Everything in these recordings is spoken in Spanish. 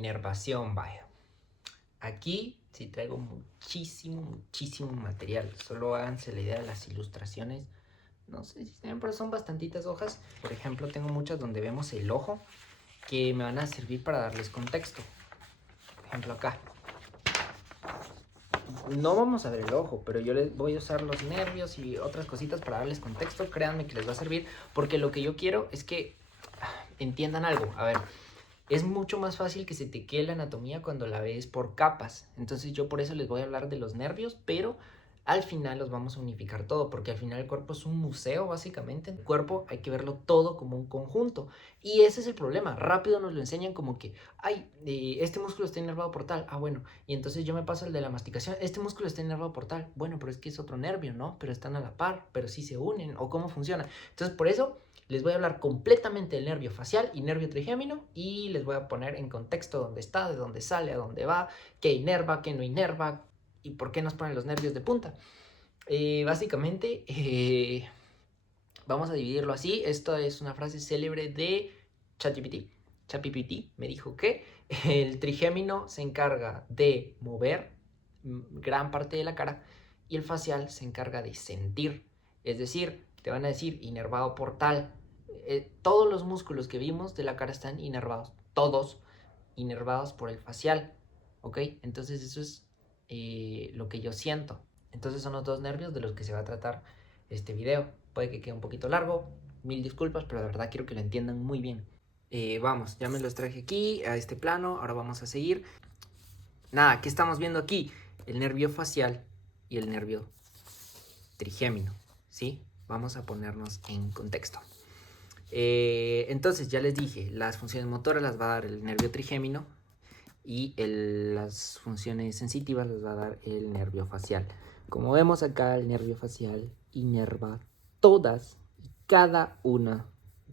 inervación, vaya. Aquí sí traigo muchísimo material. Solo háganse la idea de las ilustraciones. No sé si se ven, pero son bastantitas hojas. Por ejemplo, tengo muchas donde vemos el ojo que me van a servir para darles contexto. Por ejemplo, acá. No vamos a ver el ojo, pero yo les voy a usar los nervios y otras cositas para darles contexto. Créanme que les va a servir, porque lo que yo quiero es que entiendan algo. A ver, es mucho más fácil que se te quede la anatomía cuando la ves por capas. Entonces yo por eso les voy a hablar de los nervios, pero al final los vamos a unificar todo, porque al final el cuerpo es un museo básicamente. El cuerpo hay que verlo todo como un conjunto. Y ese es el problema. Rápido nos lo enseñan como que, ay, este músculo está inervado por tal. Ah, bueno. Y entonces yo me paso al de la masticación. Este músculo está inervado por tal. Bueno, pero es que es otro nervio, ¿no? Pero están a la par, pero sí se unen. ¿O cómo funciona? Entonces por eso les voy a hablar completamente del nervio facial y nervio trigémino y les voy a poner en contexto dónde está, de dónde sale, a dónde va, qué inerva, qué no inerva y por qué nos ponen los nervios de punta. Básicamente, vamos a dividirlo así. Esto es una frase célebre de ChatGPT. ChatGPT me dijo que el trigémino se encarga de mover gran parte de la cara y el facial se encarga de sentir. Es decir, te van a decir inervado por tal. Todos los músculos que vimos de la cara están inervados. Todos inervados por el facial. ¿Ok? Entonces eso es lo que yo siento. Entonces son los dos nervios de los que se va a tratar este video. Puede que quede un poquito largo, mil disculpas, pero la verdad quiero que lo entiendan muy bien. Vamos, ya me los traje aquí a este plano, ahora vamos a seguir. Nada, ¿qué estamos viendo aquí? El nervio facial y el nervio trigémino, ¿sí? Vamos a ponernos en contexto. Entonces, ya les dije, las funciones motoras las va a dar el nervio trigémino y las funciones sensitivas las va a dar el nervio facial. Como vemos acá, el nervio facial inerva todas y cada una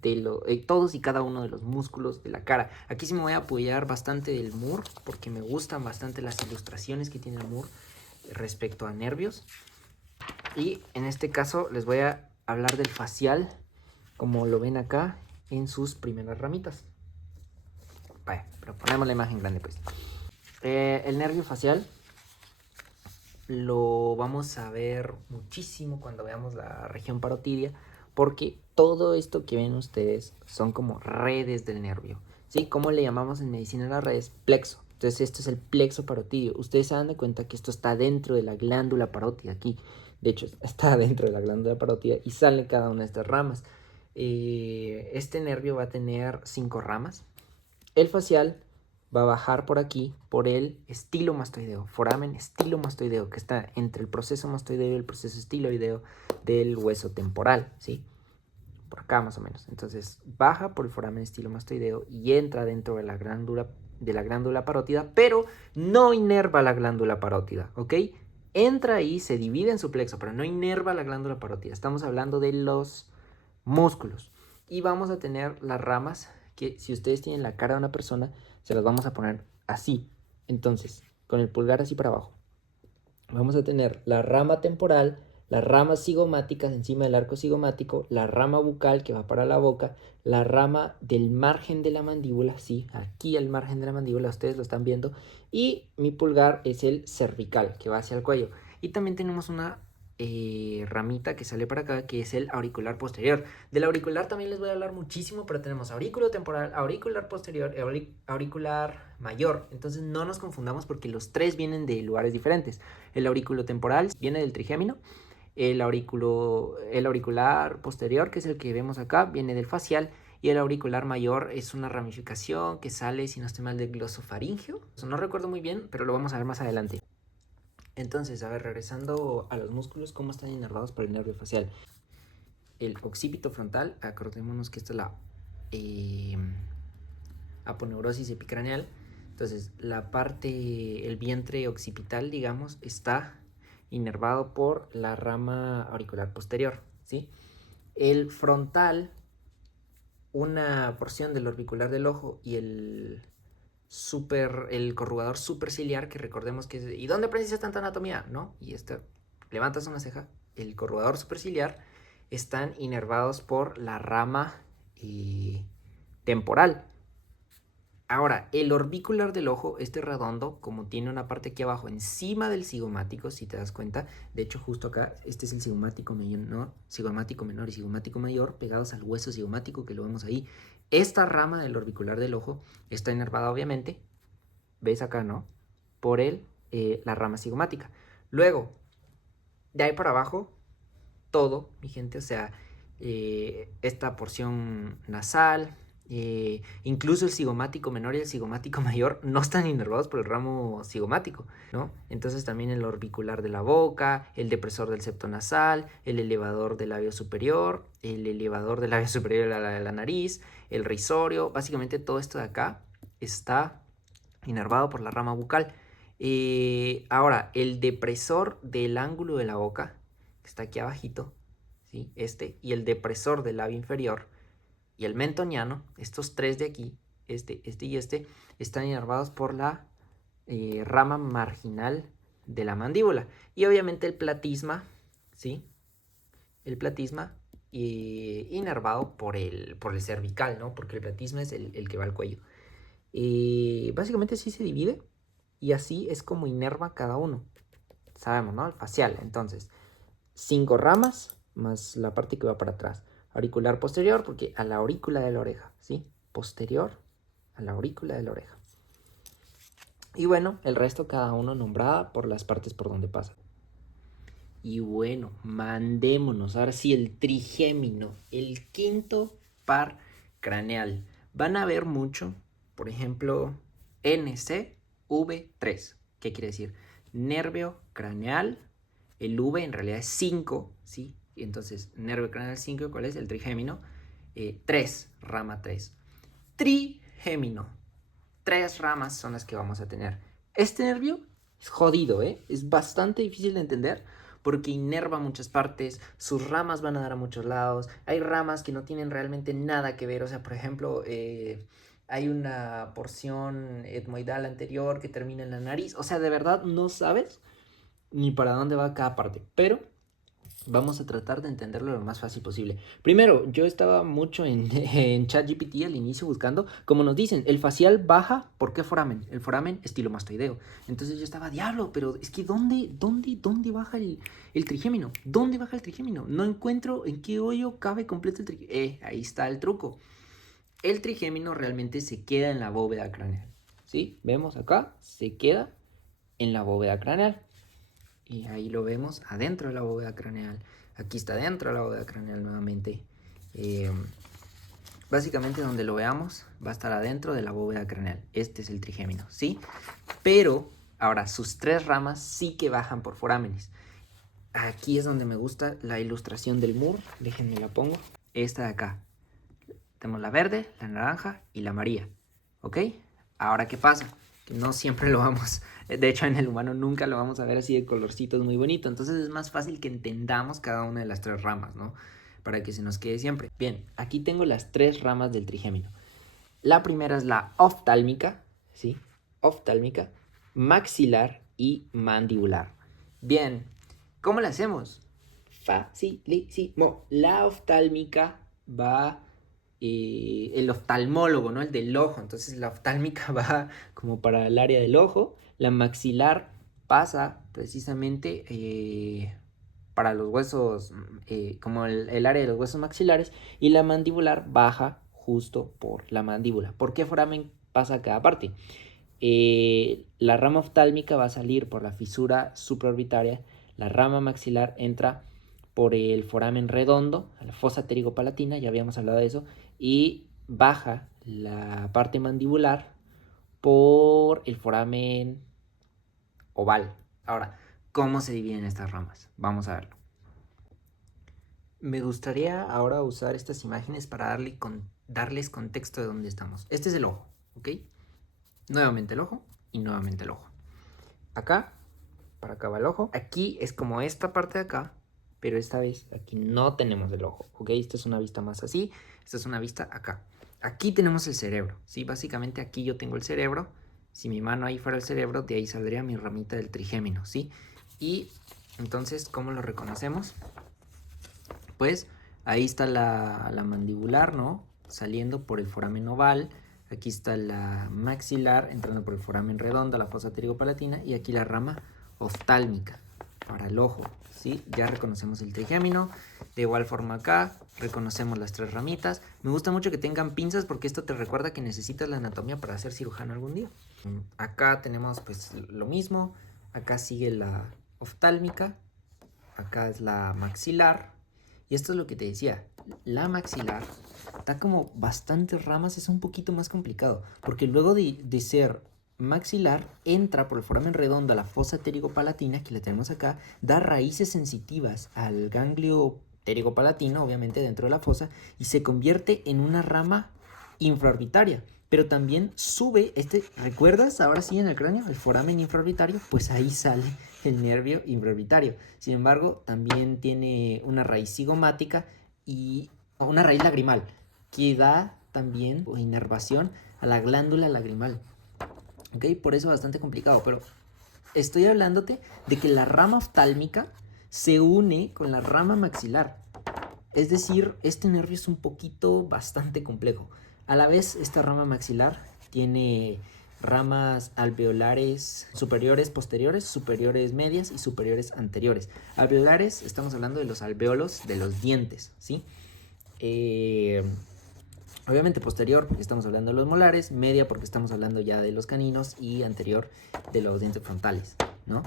de todos y cada uno de los músculos de la cara. Aquí sí me voy a apoyar bastante del Moore porque me gustan bastante las ilustraciones que tiene el Moore respecto a nervios. Y en este caso les voy a hablar del facial, como lo ven acá en sus primeras ramitas. Vale, pero ponemos la imagen grande pues. El nervio facial lo vamos a ver muchísimo cuando veamos la región parotidia, porque todo esto que ven ustedes son como redes del nervio, ¿sí? ¿Cómo le llamamos en medicina a las redes? Plexo. Entonces esto es el plexo parotidio. Ustedes se dan de cuenta que esto está dentro de la glándula parótida aquí. De hecho, está dentro de la glándula parótida y sale cada una de estas ramas. Este nervio va a tener 5 ramas. El facial va a bajar por aquí, por el estilomastoideo, foramen estilomastoideo, que está entre el proceso mastoideo y el proceso estiloideo del hueso temporal, ¿sí? Por acá más o menos. Entonces baja por el foramen estilomastoideo y entra dentro de la glándula parótida, pero no inerva la glándula parótida, ¿ok? Entra ahí, se divide en su plexo, pero no inerva la glándula parótida. Estamos hablando de los músculos. Y vamos a tener las ramas que, si ustedes tienen la cara de una persona, se las vamos a poner así. Entonces, con el pulgar así para abajo. Vamos a tener la rama temporal, las ramas cigomáticas encima del arco cigomático, la rama bucal que va para la boca, la rama del margen de la mandíbula, sí, aquí al margen de la mandíbula, ustedes lo están viendo, y mi pulgar es el cervical que va hacia el cuello. Y también tenemos una ramita que sale para acá, que es el auricular posterior. Del auricular también les voy a hablar muchísimo, pero tenemos aurículo temporal, auricular posterior, auricular mayor. Entonces no nos confundamos porque los tres vienen de lugares diferentes. El aurículo temporal viene del trigémino, el auricular posterior, que es el que vemos acá, viene del facial, y el auricular mayor es una ramificación que sale, si no estoy mal, del glosofaringeo. No recuerdo muy bien, pero lo vamos a ver más adelante. Entonces, a ver, regresando a los músculos, ¿cómo están inervados por el nervio facial? El occipito frontal, acordémonos que esta es la aponeurosis epicraneal. Entonces, la parte, el vientre occipital, digamos, está inervado por la rama auricular posterior, ¿sí? El frontal, una porción del orbicular del ojo y el corrugador superciliar, que recordemos que es, ¿y dónde aprendes tanta anatomía? ¿No? Y levantas una ceja, el corrugador superciliar están inervados por la rama temporal. Ahora, el orbicular del ojo, este redondo, como tiene una parte aquí abajo encima del cigomático, si te das cuenta, de hecho justo acá, este es el cigomático menor y cigomático mayor, pegados al hueso cigomático que lo vemos ahí. Esta rama del orbicular del ojo está inervada obviamente, ves acá, ¿no? Por la rama cigomática. Luego, de ahí para abajo, todo, mi gente, o sea, esta porción nasal, incluso el cigomático menor y el cigomático mayor no están inervados por el ramo cigomático, ¿no? Entonces también el orbicular de la boca, el depresor del septo nasal, el elevador del labio superior, el elevador del labio superior de la nariz, el risorio, básicamente todo esto de acá está inervado por la rama bucal. Ahora, el depresor del ángulo de la boca, que está aquí abajito, ¿sí? Y el depresor del labio inferior y el mentoniano, estos tres de aquí, este y este, están inervados por la rama marginal de la mandíbula. Y obviamente el platisma, ¿sí? El platisma inervado por el cervical, ¿no? Porque el platisma es el que va al cuello. Básicamente así se divide y así es como inerva cada uno. Sabemos, ¿no? El facial. Entonces, 5 ramas más la parte que va para atrás. Auricular posterior, porque a la aurícula de la oreja, ¿sí? Posterior a la aurícula de la oreja. Y bueno, el resto cada uno nombrada por las partes por donde pasa. Y bueno, mandémonos. Ahora sí, el trigémino, el quinto par craneal. Van a ver mucho, por ejemplo, NCV3. ¿Qué quiere decir? Nervio craneal. El V en realidad es 5, ¿sí? Y entonces, nervio craneal 5, ¿cuál es? El trigémino. 3, rama 3. Trigémino. 3 ramas son las que vamos a tener. Este nervio es jodido, ¿eh? Es bastante difícil de entender porque inerva muchas partes, sus ramas van a dar a muchos lados, hay ramas que no tienen realmente nada que ver, o sea, por ejemplo, hay una porción etmoidal anterior que termina en la nariz, o sea, de verdad no sabes ni para dónde va cada parte, pero vamos a tratar de entenderlo lo más fácil posible. Primero, yo estaba mucho en ChatGPT al inicio buscando, como nos dicen, el facial baja, ¿por qué foramen? El foramen estilomastoideo. Entonces yo estaba, diablo, pero es que ¿dónde baja el trigémino? ¿Dónde baja el trigémino? No encuentro en qué hoyo cabe completo el trigémino. Ahí está el truco. El trigémino realmente se queda en la bóveda craneal. ¿Sí? Vemos acá, se queda en la bóveda craneal. Y ahí lo vemos adentro de la bóveda craneal. Aquí está dentro de la bóveda craneal nuevamente. Básicamente donde lo veamos va a estar adentro de la bóveda craneal. Este es el trigémino, ¿sí? Pero ahora sus 3 ramas sí que bajan por forámenes. Aquí es donde me gusta la ilustración del Moore. Déjenme la pongo. Esta de acá. Tenemos la verde, la naranja y la amarilla. ¿Ok? Ahora, ¿qué pasa? Que no siempre lo vamos, de hecho en el humano nunca lo vamos a ver así de colorcitos muy bonito, entonces es más fácil que entendamos cada una de las 3 ramas, ¿no? Para que se nos quede siempre. Bien, aquí tengo las 3 ramas del trigémino. La primera es la oftálmica, ¿sí? Oftálmica, maxilar y mandibular. Bien, ¿cómo la hacemos? Facilísimo. La oftálmica va el oftalmólogo, ¿no? El del ojo. Entonces la oftálmica va como para el área del ojo. La maxilar pasa precisamente para los huesos, como el área de los huesos maxilares. Y la mandibular baja justo por la mandíbula. ¿Por qué foramen pasa a cada parte? La rama oftálmica va a salir por la fisura supraorbitaria. La rama maxilar entra por el foramen redondo, a la fosa pterigopalatina, ya habíamos hablado de eso, y baja la parte mandibular por el foramen oval. Ahora, ¿cómo se dividen estas ramas? Vamos a verlo. Me gustaría ahora usar estas imágenes para darles contexto de dónde estamos. Este es el ojo, ¿ok? Nuevamente el ojo y nuevamente el ojo. Acá, para acá va el ojo. Aquí es como esta parte de acá, pero esta vez aquí no tenemos el ojo, ¿ok? Esta es una vista más así, esta es una vista acá. Aquí tenemos el cerebro, ¿sí? Básicamente aquí yo tengo el cerebro. Si mi mano ahí fuera el cerebro, de ahí saldría mi ramita del trigémino, ¿sí? Y entonces, ¿cómo lo reconocemos? Pues ahí está la mandibular, ¿no? Saliendo por el foramen oval. Aquí está la maxilar entrando por el foramen redondo, la fosa pterigopalatina, y aquí la rama oftálmica para el ojo, ¿sí? Ya reconocemos el trigémino. De igual forma acá reconocemos las 3 ramitas. Me gusta mucho que tengan pinzas porque esto te recuerda que necesitas la anatomía para ser cirujano algún día. Acá tenemos pues lo mismo. Acá sigue la oftálmica. Acá es la maxilar. Y esto es lo que te decía. La maxilar da como bastantes ramas, es un poquito más complicado. Porque luego de ser maxilar, entra por el foramen redondo a la fosa pterigopalatina, que la tenemos acá, da raíces sensitivas al ganglio pterigopalatino, obviamente dentro de la fosa, y se convierte en una rama infraorbitaria. Pero también sube ¿recuerdas ahora sí en el cráneo? El foramen infraorbitario, pues ahí sale el nervio infraorbitario. Sin embargo, también tiene una raíz cigomática y una raíz lagrimal, que da también inervación a la glándula lagrimal. ¿Ok? Por eso es bastante complicado, pero estoy hablándote de que la rama oftálmica se une con la rama maxilar. Es decir, este nervio es un poquito bastante complejo. A la vez, esta rama maxilar tiene ramas alveolares superiores, posteriores, superiores medias y superiores anteriores. Alveolares, estamos hablando de los alvéolos de los dientes, ¿sí? Obviamente posterior porque estamos hablando de los molares, media porque estamos hablando ya de los caninos y anterior de los dientes frontales, ¿no?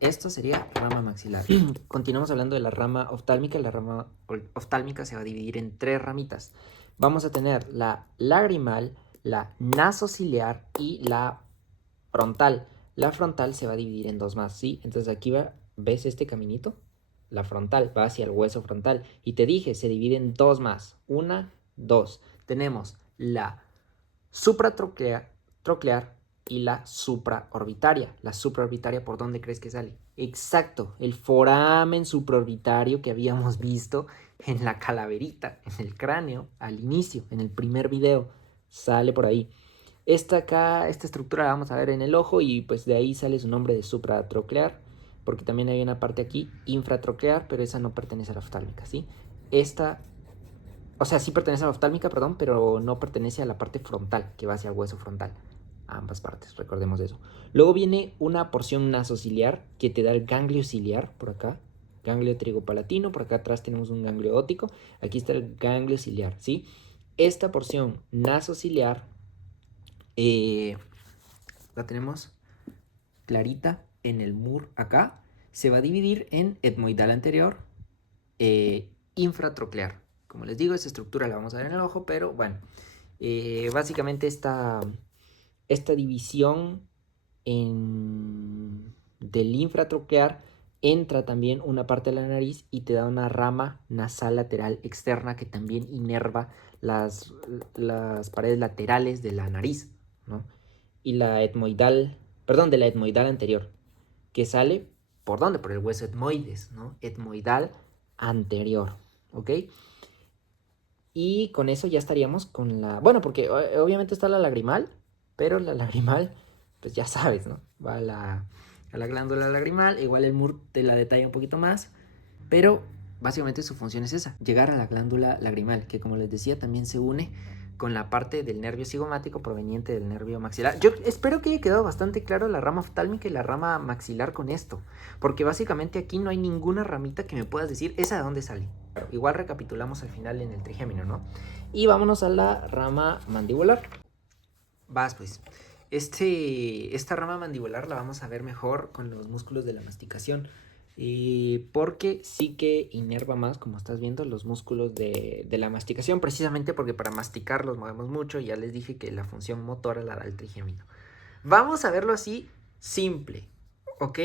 Esto sería rama maxilar. Continuamos hablando de la rama oftálmica. La rama oftálmica se va a dividir en 3 ramitas. Vamos a tener la lagrimal, la nasociliar y la frontal. La frontal se va a dividir en 2 más, ¿sí? Entonces aquí ¿ves este caminito? La frontal va hacia el hueso frontal. Y te dije, se divide en 2 más. 1, 2. Tenemos la supratroclear y la supraorbitaria. La supraorbitaria, ¿por dónde crees que sale? Exacto, el foramen supraorbitario que habíamos visto en la calaverita, en el cráneo, al inicio, en el primer video. Sale por ahí. Esta estructura la vamos a ver en el ojo y pues de ahí sale su nombre de supratroclear, porque también hay una parte aquí infratroclear, pero esa no pertenece a la oftálmica, ¿sí? O sea, sí pertenece a la oftálmica, perdón, pero no pertenece a la parte frontal, que va hacia el hueso frontal. A ambas partes, recordemos eso. Luego viene una porción nasociliar que te da el ganglio ciliar, por acá. Ganglio pterigopalatino, por acá atrás tenemos un ganglio óptico. Aquí está el ganglio ciliar, ¿sí? Esta porción nasociliar la tenemos clarita en el mur acá. Se va a dividir en etmoidal anterior, infratroclear. Como les digo, esta estructura la vamos a ver en el ojo, pero bueno, básicamente esta división del infratroclear entra también una parte de la nariz y te da una rama nasal lateral externa que también inerva las paredes laterales de la nariz, ¿no? Y de la etmoidal anterior, que sale, ¿por dónde? Por el hueso etmoides, ¿no? Etmoidal anterior, ¿ok? Y con eso ya estaríamos con la... Bueno, porque obviamente está la lagrimal, pero la lagrimal, pues ya sabes, ¿no? Va a la glándula lagrimal, igual el MUR te la detalla un poquito más, pero básicamente su función es esa, llegar a la glándula lagrimal, que como les decía también se une con la parte del nervio cigomático proveniente del nervio maxilar. Yo espero que haya quedado bastante claro la rama oftálmica y la rama maxilar con esto, porque básicamente aquí no hay ninguna ramita que me puedas decir esa de dónde sale. Igual recapitulamos al final en el trigémino, ¿no? Y vámonos a la rama mandibular. Vas pues. Esta rama mandibular la vamos a ver mejor con los músculos de la masticación. Porque sí que inerva más, como estás viendo, los músculos de la masticación, precisamente porque para masticar los movemos mucho. Ya les dije que la función motora la da el trigémino. Vamos a verlo así, simple, ¿ok?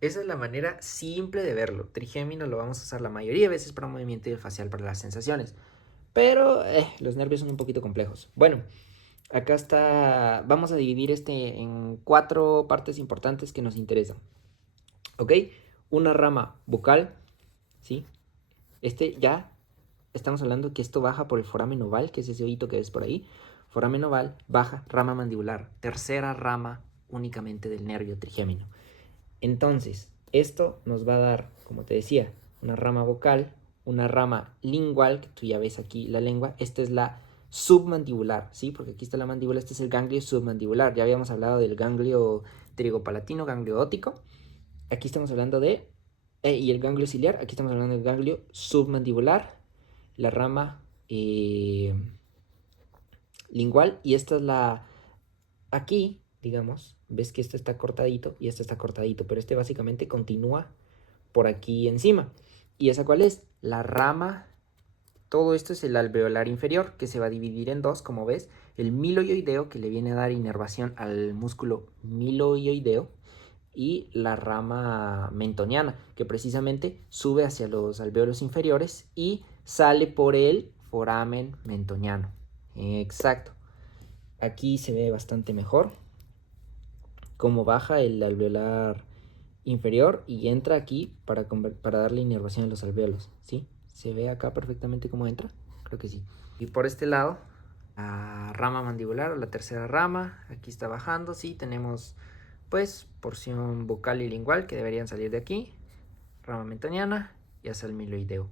Esa es la manera simple de verlo. Trigémino lo vamos a usar la mayoría de veces para un movimiento facial para las sensaciones. Pero los nervios son un poquito complejos. Bueno, acá está, vamos a dividir en 4 partes importantes que nos interesan. ¿Ok? Una rama bucal, ¿sí? Ya estamos hablando que esto baja por el foramen oval, que es ese oído que ves por ahí. Foramen oval, baja, rama mandibular. Tercera rama únicamente del nervio trigémino. Entonces, esto nos va a dar, como te decía, una rama vocal, una rama lingual, que tú ya ves aquí la lengua. Esta es la submandibular, ¿sí? Porque aquí está la mandíbula, este es el ganglio submandibular. Ya habíamos hablado del ganglio pterigopalatino, ganglio óptico. Aquí estamos hablando de... y el ganglio ciliar, aquí estamos hablando del ganglio submandibular, la rama lingual, y esta es la... Aquí, digamos, ves que este está cortadito y este está cortadito, pero este básicamente continúa por aquí encima. ¿Y esa cuál es? La rama... Todo esto es el alveolar inferior, que se va a dividir en dos, como ves. El miloioideo, que le viene a dar inervación al músculo miloioideo, y la rama mentoniana, que precisamente sube hacia los alvéolos inferiores y sale por el foramen mentoniano. Exacto. Aquí se ve bastante mejor cómo baja el alveolar inferior y entra aquí para darle inervación a los alvéolos, ¿sí? ¿Se ve acá perfectamente cómo entra? Creo que sí. Y por este lado, la rama mandibular o la tercera rama, aquí está bajando, sí, tenemos pues porción bucal y lingual que deberían salir de aquí, rama mentoniana y hasta el miloideo.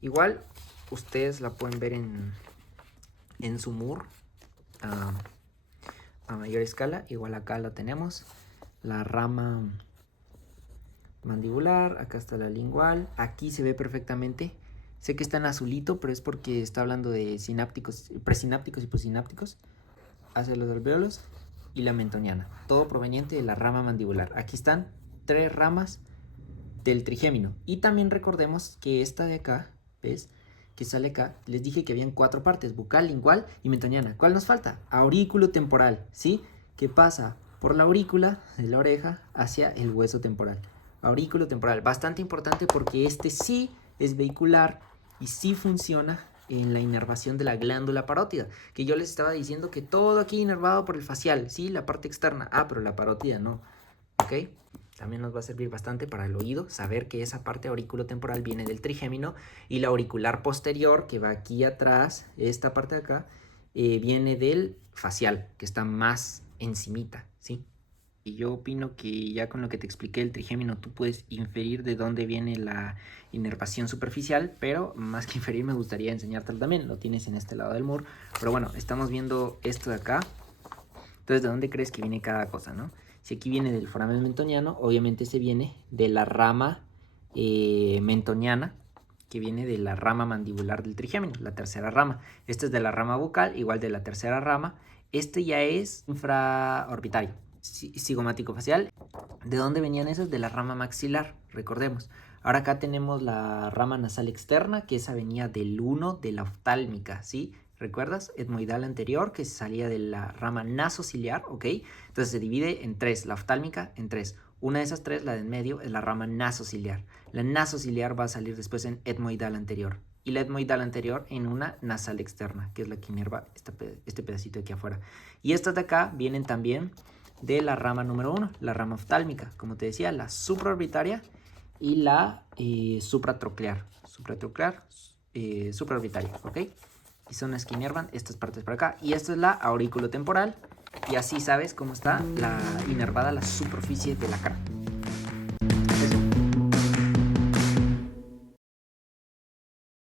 Igual, ustedes la pueden ver en su MUR a mayor escala. Igual acá la tenemos, la rama mandibular, acá está la lingual, aquí se ve perfectamente. Sé que está en azulito, pero es porque está hablando de sinápticos, presinápticos y postsinápticos hacia los alvéolos, y la mentoniana, todo proveniente de la rama mandibular. Aquí están 3 ramas del trigémino. Y también recordemos que esta de acá, ¿ves? Que sale acá, les dije que habían 4 partes, bucal, lingual y mentoniana. ¿Cuál nos falta? Aurículo temporal, ¿sí? Que pasa por la aurícula de la oreja hacia el hueso temporal. Aurículo temporal, bastante importante porque este sí es vehicular y sí funciona en la inervación de la glándula parótida, que yo les estaba diciendo que todo aquí inervado por el facial, sí, la parte externa, pero la parótida no, ¿ok? También nos va a servir bastante para el oído saber que esa parte auriculotemporal viene del trigémino, y la auricular posterior, que va aquí atrás, esta parte de acá, viene del facial, que está más encimita, ¿sí? Y yo opino que ya con lo que te expliqué el trigémino tú puedes inferir de dónde viene la inervación superficial, pero más que inferir me gustaría enseñártelo también, lo tienes en este lado del muro. Pero bueno, estamos viendo esto de acá. Entonces, ¿de dónde crees que viene cada cosa, no? Si aquí viene del foramen mentoniano, obviamente se viene de la rama mentoniana, que viene de la rama mandibular del trigémino, la tercera rama. Esta es de la rama bucal, igual de la tercera rama. Este ya es infraorbitario, cigomático facial. ¿De dónde venían esos? De la rama maxilar, recordemos. Ahora acá tenemos la rama nasal externa, que esa venía del 1 de la oftálmica, ¿sí? ¿Recuerdas? Etmoidal anterior, que salía de la rama nasociliar, ¿ok? Entonces se divide en 3, la oftálmica en 3. Una de esas 3, la de en medio, es la rama nasociliar. La nasociliar va a salir después en etmoidal anterior. Y la etmoidal anterior en una nasal externa, que es la que inerva este pedacito de aquí afuera. Y estas de acá vienen también de la rama número 1, la rama oftálmica. Como te decía, la supraorbitaria y la supratroclear. Supraorbitaria, ¿ok? Y son las que inervan estas partes por acá. Y esta es la aurículo temporal. Y así sabes cómo está inervada la superficie de la cara.